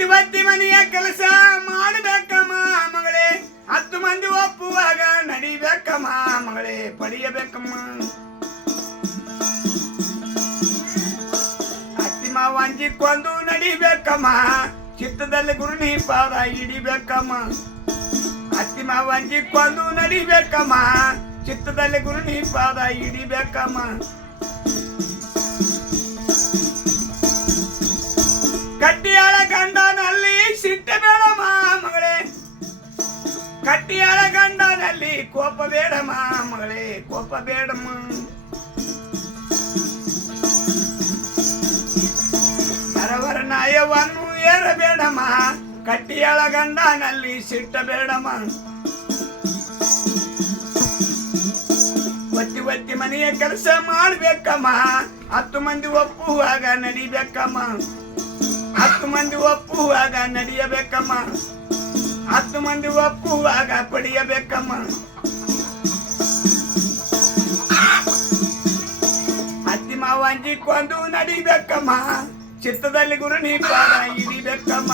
ಒತ್ತಿ ಒತ್ತಿ ಮನೆಯ ಕೆಲಸ ಮಾಡಬೇಕಮ್ಮ ಮಗಳೇ. ಹತ್ತು ಮಂದಿ ಒಪ್ಪುವಾಗ ನಡಿಬೇಕಮ್ಮ ಮಗಳೇ. ಪಡೆಯಬೇಕಮ್ಮ. ಅತ್ತಿಮ ಕೊಂದು ನಡಿಬೇಕಮ್ಮ. ಚಿತ್ತದಲ್ಲಿ ಗುರುನಿ ಪಾದ ಹಿಡಿಬೇಕಮ್ಮ. ಅತ್ತಿಮ ಕೊಂದು ನಡಿಬೇಕಮ್ಮ. ಚಿತ್ತದಲ್ಲಿ ಗುರುನಿ ಪಾದ ಹಿಡಿಬೇಕಮ್ಮ. ಕಟ್ಟಿ ಕೋಪ ಬೇಡಮ್ಮ ಮಗಳೇ, ಕೋಪ ಬೇಡಮ್ಮ. ಕರವರ ನಾಯವನ್ನು ಏರಬೇಡಮ್ಮ ಕಟ್ಟಿಯಾಳ ಸಿಟ್ಟ ಬೇಡಮ್ಮ ಒತ್ತಿ ಒತ್ತಿ ಮನೆಯ ಕೆಲಸ ಮಾಡ್ಬೇಕಮ್ಮ, ಹತ್ತು ಮಂದಿ ಒಪ್ಪುವಾಗ ನಡಿಬೇಕಮ್ಮ. ಹತ್ತು ಮಂದಿ ಒಪ್ಪುವಾಗ ನಡೆಯಬೇಕಮ್ಮ. ಹತ್ತು ಮಂದಿ ಒಪ್ಪುವಾಗ ಪಡೆಯಬೇಕಮ್ಮ. ಅತ್ತಿ ಮಾವ ಕೊಂದು ನಡಿಬೇಕಮ್ಮ. ಚಿತ್ತದಲ್ಲಿ ಗುರು ನೀ ಪಾದ ಹಿಡಿಬೇಕಮ್ಮ.